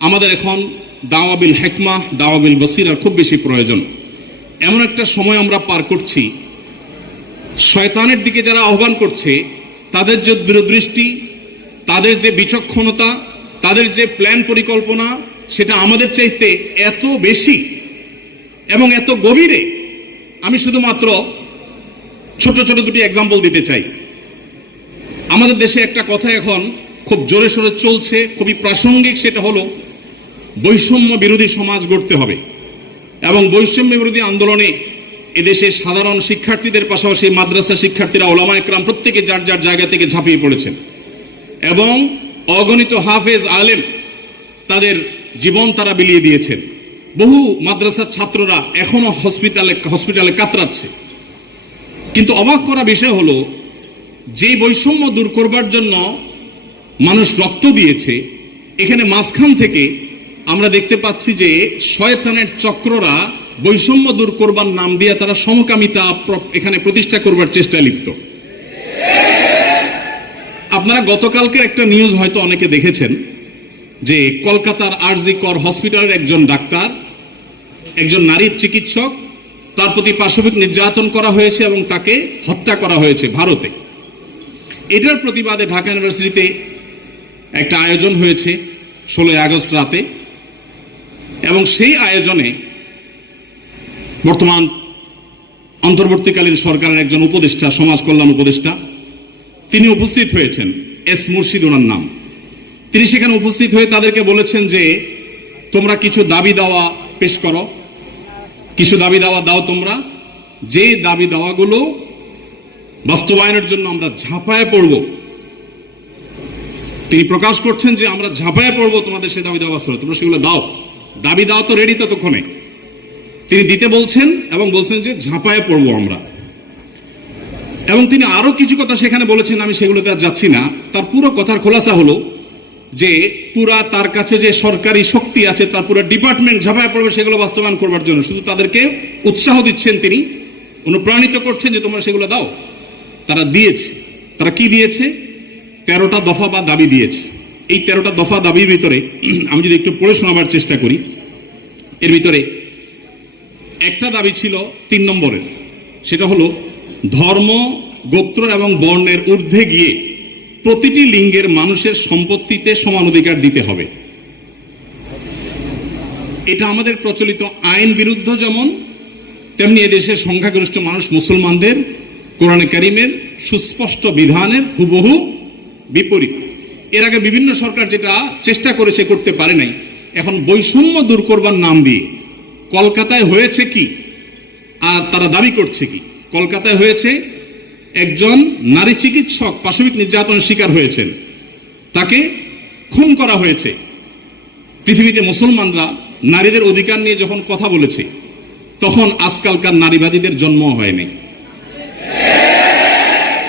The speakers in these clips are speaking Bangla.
আমাদের এখন দাওয়া বিল হিকমা, দাওয়া বিল বসিরার খুব বেশি প্রয়োজন। এমন একটা সময় আমরা পার করছি, শয়তানের দিকে যারা আহ্বান করছে তাদের যে দূরদৃষ্টি, তাদের যে বিচক্ষণতা, তাদের যে প্ল্যান পরিকল্পনা, সেটা আমাদের চাইতে এত বেশি এবং এত গভীরে। আমি শুধুমাত্র ছোট ছোট দুটি এক্সাম্পল দিতে চাই। আমাদের দেশে একটা কথা এখন খুব জোরে সোরে চলছে, খুবই প্রাসঙ্গিক, সেটা হলো বৈষম্য বিরোধী সমাজ গড়তে হবে। এবং বৈষম্য বিরোধী আন্দোলনে এদেশে সাধারণ শিক্ষার্থীদের পাশাপাশি মাদ্রাসা শিক্ষার্থীরা, ওলামা একরাম প্রত্যেকে যার যার জায়গা থেকে ঝাঁপিয়ে পড়েছেন এবং অগণিত হাফেজ আলেম তাদের জীবন তারা বিলিয়ে দিয়েছেন। বহু মাদ্রাসার ছাত্ররা এখনো হসপিটালে কাতরাচ্ছে। কিন্তু অবাক করা বিষয় হলো, যে বৈষম্য দূর করবার জন্য মানুষ রক্ত দিয়েছে, এখানে মাঝখান থেকে আমরা দেখতে পাচ্ছি যে শয়তানের চক্ররা বৈষম্য দূর করবার নাম দিয়ে তারা সমকামিতা এখানে প্রতিষ্ঠা করবার চেষ্টায় লিপ্ত। আপনারা গতকালকে একটা নিউজ হয়তো অনেকে দেখেছেন যে কলকাতার আরজি কর হসপিটালের একজন ডাক্তার, একজন নারীর চিকিৎসক, তার প্রতি পাশবিক নির্যাতন করা হয়েছে এবং তাকে হত্যা করা হয়েছে ভারতে। এটার প্রতিবাদে ঢাকা ইউনিভার্সিটিতে একটা আয়োজন হয়েছে 16 আগস্ট রাতে, এবং সেই আয়োজনে বর্তমান অন্তর্বর্তীকালীন সরকারের একজন উপদেষ্টা, সমাজ কল্যাণ উপদেষ্টা, তিনি উপস্থিত হয়েছেন। এস মুর্শিদ ওনার নাম। তিনি সেখানে উপস্থিত হয়ে তাদেরকে বলেছেন যে তোমরা কিছু দাবি দাওয়া পেশ করো, কিছু দাবি দাওয়া দাও তোমরা, যে দাবি দাওয়াগুলো বাস্তবায়নের জন্য আমরা ঝাঁপায় পড়ব। তিনি প্রকাশ করছেন যে আমরা ঝাঁপায় পড়ব তোমাদের সেই দাবি দাওয়া, তোমরা সেগুলো দাও, দাবি দাও তো রেডি ততক্ষণে। তিনি দিতে বলছেন এবং বলছেন যে ঝাঁপায় পড়ব আমরা। এবং তিনি আরো কিছু কথা সেখানে বলেছেন, আমি সেগুলোতে আর যাচ্ছি না। তার পুরো কথার খোলাসা হলো যে পুরা তার কাছে যে সরকারি শক্তি আছে, তার পুরো ডিপার্টমেন্ট ঝাঁপায় পড়বে সেগুলো বাস্তবায়ন করবার জন্য। শুধু তাদেরকে উৎসাহ দিচ্ছেন, তিনি অনুপ্রাণিত করছেন যে তোমরা সেগুলো দাও। তারা দিয়েছে। তারা কি দিয়েছে? 13টা দফা বা দাবি দিয়েছে। এই 13টা দফা দাবির ভিতরে আমি যদি একটু পড়ে শোনাবার চেষ্টা করি, এর ভিতরে একটা দাবি ছিল 3 নম্বরের, সেটা হলো ধর্ম, গোত্র এবং বর্ণের ঊর্ধ্বে গিয়ে প্রতিটি লিঙ্গের মানুষের সম্পত্তিতে সমান অধিকার দিতে হবে। এটা আমাদের প্রচলিত আইন বিরুদ্ধ যেমন, তেমনি এদেশের সংখ্যাগরিষ্ঠ মানুষ মুসলমানদের কোরআনে কারিমের সুস্পষ্ট বিধানের হুবহু বিপরীত। এর আগে বিভিন্ন সরকার যেটা চেষ্টা করেছে, করতে পারে নাই। এখন বৈষম্য দূর করবার নাম দিয়ে কলকাতায় হয়েছে কি, আর তারা দাবি করছে কি? কলকাতায় হয়েছে, একজন নারী চিকিৎসক পাশবিক নির্যাতনের শিকার হয়েছেন, তাকে খুন করা হয়েছে। পৃথিবীতে মুসলমানরা নারীদের অধিকার নিয়ে যখন কথা বলেছে, তখন আজকালকার নারীবাদীদের জন্ম হয়নি।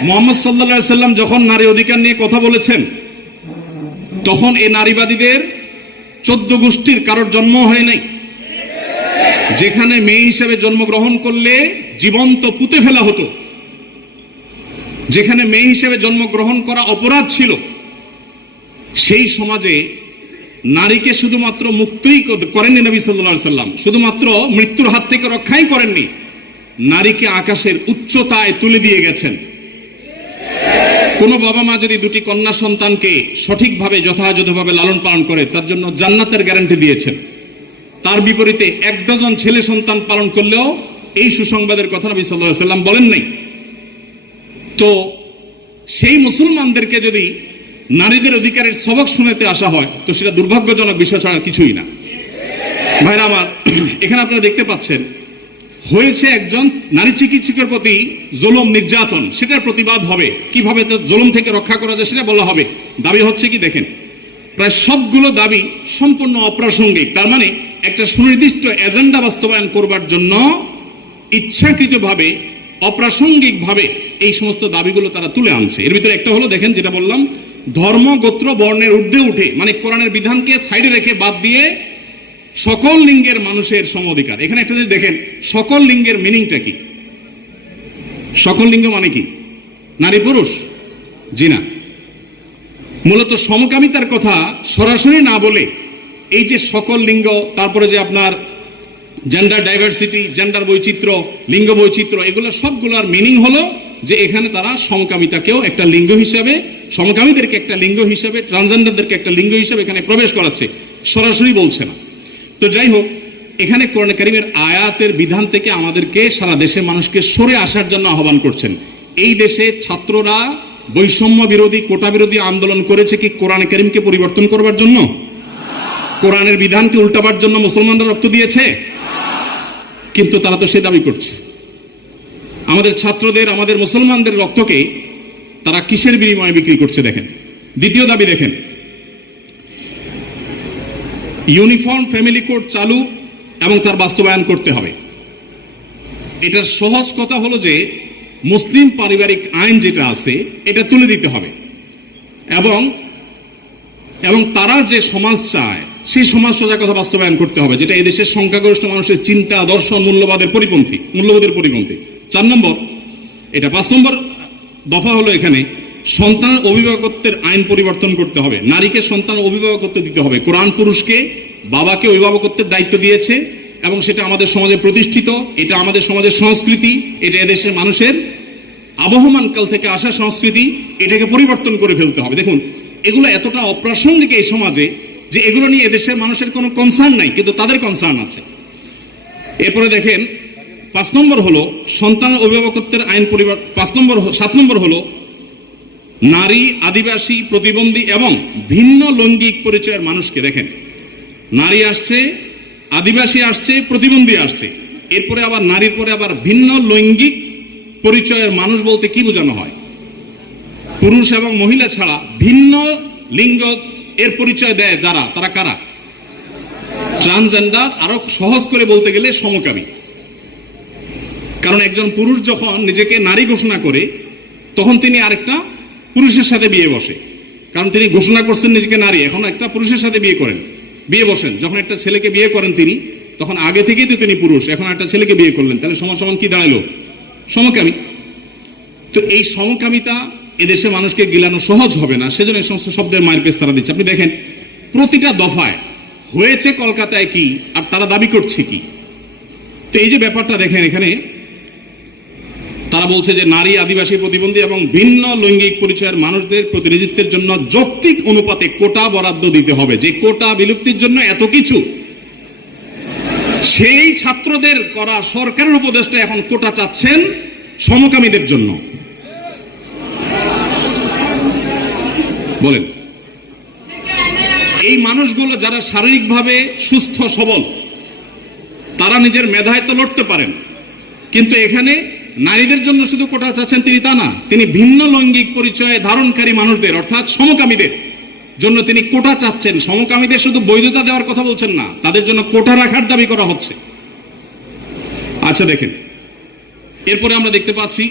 মুহাম্মদ সাল্লাল্লাহু আলাইহি সাল্লাম যখন নারী অধিকার নিয়ে কথা বলেছেন, তখন এই নারীবাদীদের 14 গোষ্ঠীর কারোর জন্ম হয় নাই। যেখানে মেয়ে হিসেবে জন্মগ্রহণ করলে জীবন্ত পুঁতে ফেলা হতো, যেখানে মেয়ে হিসেবে জন্মগ্রহণ করা অপরাধ ছিল, সেই সমাজে নারীকে শুধুমাত্র মুক্তই করেননি নবী সাল্লাল্লাহু আলাইহি সাল্লাম, শুধুমাত্র মৃত্যুর হাত থেকে রক্ষাই করেননি, নারীকে আকাশের উচ্চতায় তুলে দিয়ে গেছেন। কোন বাবা মা যদি দুটি কন্যা সন্তানকে সঠিকভাবে যথাযথভাবে লালন পালন করে, তার জন্য জান্নাতের গ্যারান্টি দিয়েছেন। তার বিপরীতে 1 ডজন ছেলে সন্তান পালন করলেও এই সুসংবাদের কথা নবী সাল্লাল্লাহু আলাইহি সাল্লাম বলেন নাই। তো সেই মুসলমানদেরকে যদি নারীদের অধিকারের সবক শুনাতে আসা হয়, তো সেটা দুর্ভাগ্যজনক বিষয় ছাড়া কিছুই না। ভাইরা আমার, এখানে আপনারা দেখতে পাচ্ছেন হয়েছে একজন নারী চিকিৎসকের প্রতি জুলুম, নির্যাতন, সেটার প্রতিবাদ হবে। কিভাবে তার জুলুম থেকে রক্ষা করা যায় সেটা বলা হবে। দাবি হচ্ছে কি দেখেন, প্রায় সবগুলো দাবি সম্পূর্ণ অপ্রাসঙ্গিক। তার মানে একটা সুনির্দিষ্ট এজেন্ডা বাস্তবায়ন করবার জন্য ইচ্ছাকৃতভাবে অপ্রাসঙ্গিকভাবে এই সমস্ত দাবিগুলো তারা তুলে আনছে। এর ভিতরে একটা হলো, দেখেন যেটা বললাম, ধর্ম, গোত্র, বর্ণের ঊর্ধ্বে উঠে, মানে কোরআনের বিধানকে সাইডে রেখে বাদ দিয়ে সকল লিঙ্গের মানুষের সম অধিকার। এখানে একটা জিনিস দেখেন, সকল লিঙ্গের মিনিংটা কি? সকল লিঙ্গ মানে কি? নারী পুরুষ? জি না। মূলত সমকামিতার কথা সরাসরি না বলে এই যে সকল লিঙ্গ, তারপরে যে আপনার জেন্ডার ডাইভার্সিটি, জেন্ডার বৈচিত্র্য, লিঙ্গ বৈচিত্র্য, এগুলো সবগুলোর মিনিং হলো যে এখানে তারা সমকামিতাকেও একটা লিঙ্গ হিসাবে, সমকামীদেরকে একটা লিঙ্গ হিসাবে, ট্রান্সজেন্ডারদেরকে একটা লিঙ্গ হিসাবে এখানে প্রবেশ করাচ্ছে, সরাসরি বলছে না। তো যাই হোক, এখানে কোরআন কারীমের আয়াতের বিধান থেকে আমাদেরকে, সারা দেশের মানুষকে সরে আসার জন্য আহ্বান করছেন। এই দেশে ছাত্ররা বৈষম্য বিরোধী, কোটা বিরোধী আন্দোলন করেছে কি কোরআন কারীমকে পরিবর্তন করবার জন্য? কোরআনের বিধানকে উল্টাবার জন্য মুসলমানরা রক্ত দিয়েছে? কিন্তু তারা তো সে দাবি করছে। আমাদের ছাত্রদের, আমাদের মুসলমানদের রক্তকে তারা কিসের বিনিময়ে বিক্রি করছে দেখেন। দ্বিতীয় দাবি দেখেন, ইউনিফর্ম ফ্যামিলি কোড চালু এবং তার বাস্তবায়ন করতে হবে। এটার সহজ কথা হলো যে মুসলিম পারিবারিক আইন যেটা আছে এটা তুলে দিতে হবে, এবং তারা যে সমাজ চায় সেই সমাজ সোজা কথা বাস্তবায়ন করতে হবে, যেটা এদেশের সংখ্যাগরিষ্ঠ মানুষের চিন্তা, দর্শন, মূল্যবোধের পরিপন্থী। 4 নম্বর, এটা 5 নম্বর দফা হলো এখানে সন্তান অভিভাবকত্বের আইন পরিবর্তন করতে হবে। নারীকে সন্তান অভিভাবকত্ব দিতে হবে। কোরআন পুরুষকে, বাবাকে অভিভাবকত্বের দায়িত্ব দিয়েছে এবং সেটা আমাদের সমাজে প্রতিষ্ঠিত, এটা আমাদের সমাজের সংস্কৃতি, এটা এদেশের মানুষের আবহমান কাল থেকে আসা সংস্কৃতি, এটাকে পরিবর্তন করে ফেলতে হবে। দেখুন, এগুলো এতটা অপ্রাসঙ্গিক এই সমাজে যে এগুলো নিয়ে এদেশের মানুষের কোনো কনসার্ন নাই, কিন্তু তাদের কনসার্ন আছে। এরপরে দেখেন 5 নম্বর হলো সন্তান অভিভাবকত্বের আইন পরিবর্তন। 7 নম্বর হলো নারী, আদিবাসী, প্রতিবন্ধী এবং ভিন্ন লৈঙ্গিক পরিচয়ের মানুষকে, দেখেন নারী আসছে, আদিবাসী আসছে, প্রতিবন্ধী আসছে, এরপরে আবার নারীর পরে আবার ভিন্ন লৈঙ্গিক পরিচয়ের মানুষ বলতে কি বোঝানো হয়? পুরুষ এবং মহিলা ছাড়া ভিন্ন লিঙ্গ এর পরিচয় দেয় যারা, তারা কারা? ট্রান্সজেন্ডার, আরো সহজ করে বলতে গেলে সমকামী। কারণ একজন পুরুষ যখন নিজেকে নারী ঘোষণা করে তখন তিনি আরেকটা পুরুষের সাথে বিয়ে বসে, কারণ তিনি ঘোষণা করছেন নিজেকে নারী, এখন একটা পুরুষের সাথে বিয়ে বসেন। যখন একটা ছেলেকে বিয়ে করেন তিনি, তখন আগে থেকেই তো তিনি পুরুষ, এখন একটা ছেলেকে বিয়ে করলেন, তাহলে সমান সমান কি দাঁড়ালো? সমকামী। তো এই সমকামিতা এদেশে মানুষকে গিলানো সহজ হবে না, সেজন্য এই সমস্ত শব্দের মায়ের পেশ তারা দিচ্ছে। আপনি দেখেন প্রতিটা দফায় হয়েছে কলকাতায় কি আর তারা দাবি করছে কি। তো এই যে ব্যাপারটা দেখেন, এখানে তারা বলছে যে নারী, আদিবাসী, প্রতিবন্ধী এবং ভিন্ন লৈঙ্গিক পরিচয়ের মানুষদের প্রতিনিধিত্বের জন্য যৌক্তিক অনুপাতে কোটা বরাদ্দ দিতে হবে। যে কোটা বিলুপ্তির জন্য এত কিছু, সেই ছাত্রদের করা সরকারের উপদেষ্টা এখন কোটা চাচ্ছেন সমকামীদের জন্য। বলেন, এই মানুষগুলো যারা শারীরিকভাবে সুস্থ সবল, তারা নিজের মেধায় তো লড়তে পারেন, কিন্তু এখানে নারীদের জন্য শুধু কোটা চাচ্ছেন তিনি তা না, তিনি ভিন্ন লৈঙ্গিক পরিচয় ধারণকারী মানুষদের অর্থাৎ সমকামীদের জন্য তিনি কোটা চাচ্ছেন। সমকামীদের শুধু বৈধতা দেওয়ার কথা বলছেন না, তাদের জন্য কোটা রাখার দাবি করা হচ্ছে। আচ্ছা দেখেন, এরপরে আমরা দেখতে পাচ্ছি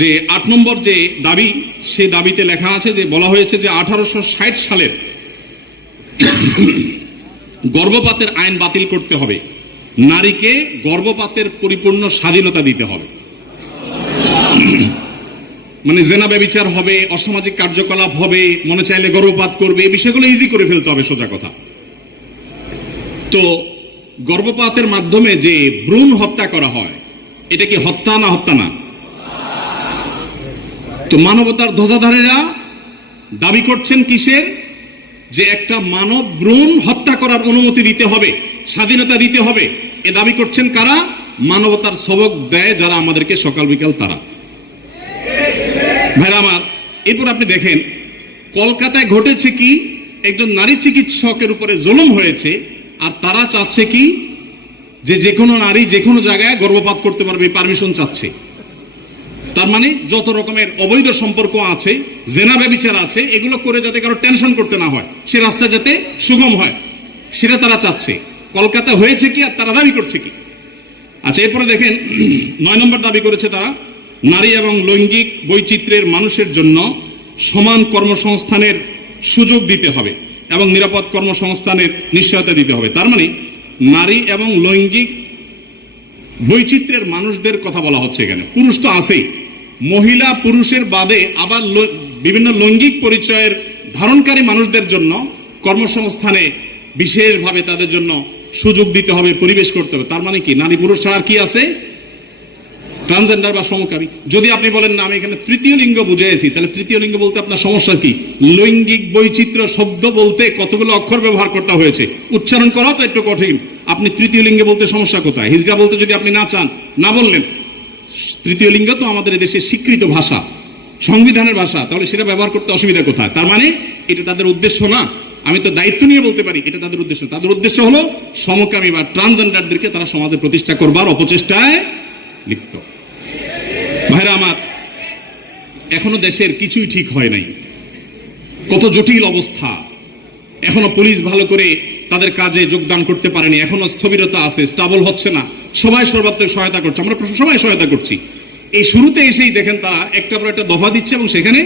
যে 8 নম্বর যে দাবি, সেই দাবিতে লেখা আছে যে বলা হয়েছে যে 1860 সালের গর্ভপাতের আইন বাতিল করতে হবে, নারীকে গর্ভপাতের পরিপূর্ণ স্বাধীনতা দিতে হবে। মানে জেনা ব্যভিচার হবে, অসামাজিক কার্যকলাপ হবে, মনে চাইলে গর্ভপাত করবে, এই বিষয়গুলো ইজি করে ফেলতে হবে, সোজা কথা। তো গর্ভপাতের মাধ্যমে যে ভ্রূণ হত্যা করা হয়, এটা কি হত্যা না? হত্যা না। তো মানবতার ধ্বজাধারীরা দাবি করছেন কিসের? যে একটা মানব ভ্রূণ হত্যা করার অনুমতি দিতে হবে, স্বাধীনতা দিতে হবে। এ দাবি করছেন কারা? মানবতার সবক দেয় যারা আমাদেরকে সকাল বিকাল, তারা। ভাইরা আমার, এরপর আপনি দেখেন কলকাতায় ঘটেছে কি, একজন নারী চিকিৎসকের উপরে জুলুম হয়েছে, আর তারা চাচ্ছে কি যে কোনো নারী যে কোনো জায়গায় গর্ভপাত করতে পারবে, পারমিশন চাচ্ছে। তার মানে যত রকমের অবৈধ সম্পর্ক আছে, জেনা ব্যভিচার আছে, এগুলো করে যাতে কারো টেনশন করতে না হয়, সে রাস্তা যাতে সুগম হয়, সেটা তারা চাচ্ছে। কলকাতা হয়েছে কি আর তারা দাবি করছে কি? আচ্ছা, এরপরে দেখেন 9 নম্বর দাবি করেছে তারা, নারী এবং লৈঙ্গিক বৈচিত্র্যের মানুষের জন্য সমান কর্মসংস্থানের সুযোগ দিতে হবে এবং নিরাপদ কর্মসংস্থানের নিশ্চয়তা দিতে হবে। তার মানে নারী এবং লৈঙ্গিক বৈচিত্র্যের মানুষদের কথা বলা হচ্ছে এখানে। পুরুষ তো আছেই, মহিলা পুরুষের বাদে আবার বিভিন্ন লৈঙ্গিক পরিচয়ের ধারণকারী মানুষদের জন্য কর্মসংস্থানে বিশেষভাবে তাদের জন্য সুযোগ দিতে হবে, পরিবেশ করতে হবে। তার মানে কি নারী পুরুষ ছাড়া আর কি আছে? ট্রান্সজেন্ডার বা সমকামী। যদি আপনি বলেন না আমি এখানে তৃতীয় লিঙ্গ বুঝেছি, তাহলে তৃতীয় লিঙ্গ বলতে আপনার সমস্যা কি? লৈঙ্গিক বৈচিত্র্য শব্দ বলতে কতগুলো অক্ষর ব্যবহার করতে হয়েছে, উচ্চারণ করা তো একটু কঠিন। আপনি তৃতীয় লিঙ্গে বলতে সমস্যা কোথায়? হিজড়া বলতে যদি আপনি না চান, না বললেন। তৃতীয় লিঙ্গ তো আমাদের দেশের স্বীকৃত ভাষা, সংবিধানের ভাষা, তাহলে সেটা ব্যবহার করতে অসুবিধা কোথায়? তার মানে এটা তাদের উদ্দেশ্য না। আমি তো দায়িত্ব নিয়ে বলতে পারি এটা তাদের উদ্দেশ্য। তাদের উদ্দেশ্য হলো সমকামী বা ট্রান্সজেন্ডারদেরকে তারা সমাজে প্রতিষ্ঠা করবার অপচেষ্টায় লিপ্ত। ভাইরা আমার, এখনো দেশের কিছুই ঠিক হয় নাই, কত জটিল অবস্থা। এখনো পুলিশ ভালো করে তাদের কাজে যোগদান করতে পারেনি, এখনো স্থবিরতা আছে, স্টাবল হচ্ছে না। সবাই সর্বাত্মক সহায়তা করছে, আমরা সবাই সহায়তা করছি। এই শুরুতে এসেই দেখেন তারা একটা পর একটা দফা দিচ্ছে এবং সেখানে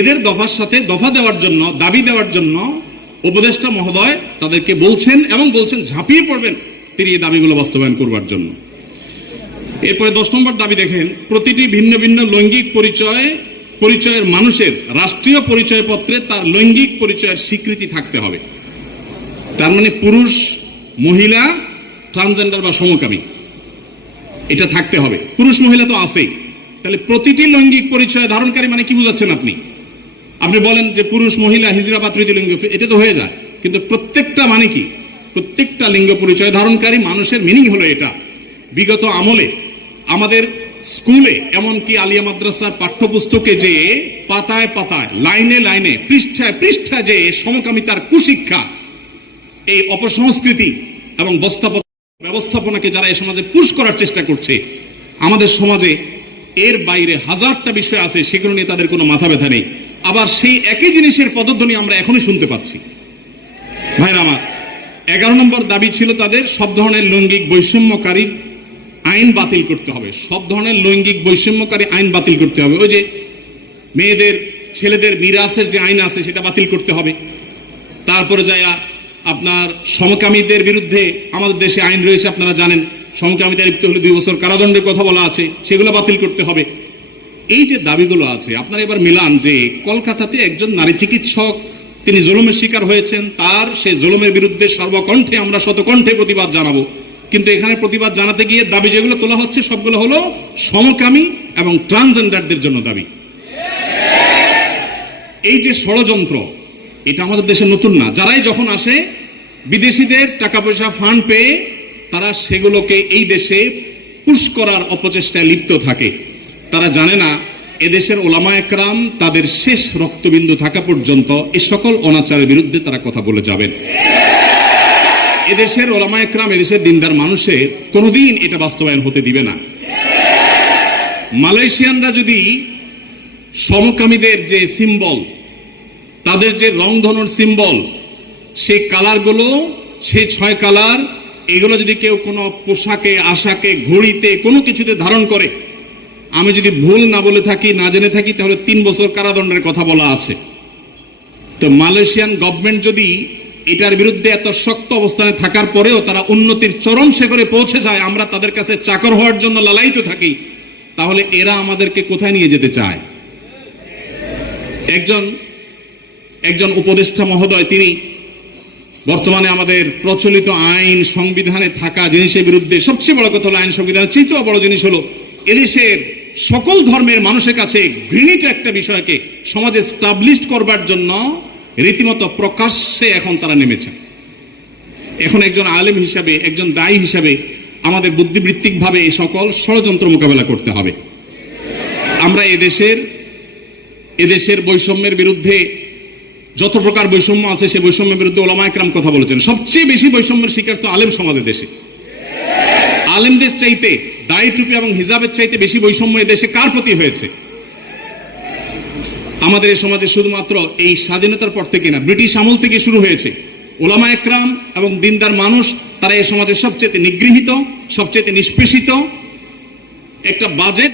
এদের দফার সাথে দফা দেওয়ার জন্য, দাবি দেওয়ার জন্য উপদেষ্টা মহোদয় তাদেরকে বলছেন এবং বলছেন ঝাঁপিয়ে পড়বেন তিনি এই দাবিগুলো বাস্তবায়ন করবার জন্য। এরপরে 10 নম্বর দাবি দেখেন, প্রতিটি ভিন্ন ভিন্ন লৈঙ্গিক পরিচয়ের মানুষের রাষ্ট্রীয় পরিচয়পত্রে তার লৈঙ্গিক পরিচয়ের স্বীকৃতি থাকতে হবে। তার মানে পুরুষ, মহিলা, ট্রান্সজেন্ডার বা সমকামী এটা থাকতে হবে। পুরুষ মহিলা তো আছেই, তাহলে প্রতিটি লৈঙ্গিক পরিচয় ধারণকারী মানে কি বুঝাচ্ছেন আপনি? আপনি বলেন যে পুরুষ, মহিলা, হিজড়া বা তৃতীয় লিঙ্গ, এটা তো হয়ে যায়, কিন্তু প্রত্যেকটা মানে কি? প্রত্যেকটা লিঙ্গ পরিচয় ধারণকারী মানুষের মিনিং হলো এটা। বিগত আমলে আমাদের স্কুলে, এমনকি আলিয়া মাদ্রাসার পাঠ্যপুস্তকে যে পাতায় পাতায়, লাইনে লাইনে, পৃষ্ঠায় পৃষ্ঠায় যে সমকামিতার কুশিক্ষা, এই অপসংস্কৃতি এবং ব্যবস্থাপনাকে যারা এই সমাজে পুশ করার চেষ্টা করছে, আমাদের সমাজে এর বাইরে হাজারটা বিষয় আছে, সেগুলো নিয়ে তাদের কোনো মাথা ব্যথা নেই। আবার সেই একই জিনিসের পদধ্বনি আমরা এখনই শুনতে পাচ্ছি। ভাইরা আমার, 11 নম্বর দাবি ছিল তাদের সব ধরনের লৈঙ্গিক বৈষম্যকারী আইন বাতিল করতে হবে। সব ধরনের লৈঙ্গিক বৈষম্যকারী আইন বাতিল করতে হবে। ওই যে মেয়েদের, ছেলেদের মিরাসের যে আইন আছে সেটা বাতিল করতে হবে। তারপরে যায় আপনার সমকামীদের বিরুদ্ধে আমাদের দেশে আইন রয়েছে, আপনারা জানেন, সমকামিতা লিপ্ত হলে 2 বছর কারাদণ্ডের কথা বলা আছে, সেগুলো বাতিল করতে হবে। এই যে দাবিগুলো আছে, আপনারা এবার মিলান যে কলকাতাতে একজন নারী চিকিৎসক তিনি জুলুমের শিকার হয়েছেন, তার সেই জুলুমের বিরুদ্ধে সর্বকণ্ঠে আমরা শতকণ্ঠে প্রতিবাদ জানাবো। কিন্তু এখানে প্রতিবাদ জানাতে গিয়ে দাবি যেগুলো তোলা হচ্ছে সবগুলো হলো সমকামী এবং ট্রান্সজেন্ডারদের জন্য দাবি। এই যে ষড়যন্ত্র, এটা আমাদের দেশে নতুন না। যারাই যখন আসে বিদেশিদের টাকা পয়সা ফান্ড পেয়ে তারা সেগুলোকে এই দেশে পুশ করার অপচেষ্টায় লিপ্ত থাকে। তারা জানে না এদেশের ওলামা একরাম তাদের শেষ রক্তবিন্দু থাকা পর্যন্ত এই সকল অনাচারের বিরুদ্ধে তারা কথা বলে যাবেন। এদেশের ওলামা একরাম, এদেশের দিনদার মানুষের কোনোদিন এটা বাস্তবায়ন হতে দিবে না। মালয়েশিয়ানরা যদি সমকামীদের যে সিম্বল, তাদের যে রংধনুর সিম্বল, সেই কালারগুলো, সেই 6 কালার, এগুলো যদি কেউ কোনো পোশাকে, আশাকে, ঘড়িতে, কোনো কিছুতে ধারণ করে, আমি যদি ভুল না বলে থাকি, না জেনে থাকি, তাহলে 3 বছর কারাদণ্ডের কথা বলা আছে। তো মালয়েশিয়ান গভর্নমেন্ট যদি এটার বিরুদ্ধে এত শক্ত অবস্থানে থাকার পরেও তারা উন্নতির চরম শিখরে পৌঁছে যায়, আমরা তাদের কাছে চাকর হওয়ার জন্য লালায়িত থাকি, তাহলে এরা আমাদেরকে কোথায় নিয়ে যেতে চায়? একজন উপদেষ্টা মহোদয়, তিনি বর্তমানে আমাদের প্রচলিত আইন, সংবিধানে থাকা জিনিসের বিরুদ্ধে, সবচেয়ে বড় কথা হলো আইন সংবিধানের চেয়েও বড় জিনিস হলো এদেশের সকল ধর্মের মানুষের কাছে ঘৃণিত একটা বিষয়কে সমাজে স্টাবলিশড করবার জন্য রীতিমতো প্রকাশ্যে এখন তারা নেমেছেন। এখন একজন আলেম হিসাবে, একজন দায়ী হিসাবে আমাদের বুদ্ধিবৃত্তিকভাবে এই সকল ষড়যন্ত্র মোকাবেলা করতে হবে। আমরা এদেশের বৈষম্যের বিরুদ্ধে, যত প্রকার বৈষম্য আছে সেই বৈষম্যের বিরুদ্ধে ওলামা একরাম কথা বলেছেন। সবচেয়ে বেশি বৈষম্যের শিকার তো আলেম সমাজের দেশে। আলেমদের চাইতে, দাড়ি টুপি এবং হিজাবের চাইতে বেশি বৈষম্য এদেশে কার প্রতি হয়েছে? আমাদের এই সমাজে শুধুমাত্র এই স্বাধীনতার পর থেকে না, ব্রিটিশ আমল থেকে শুরু হয়েছে। ওলামা একরাম এবং দিনদার মানুষ তারা এই সমাজের সবচেয়ে নিগৃহীত, সবচেয়ে নিষ্পেষিত একটা বাজেট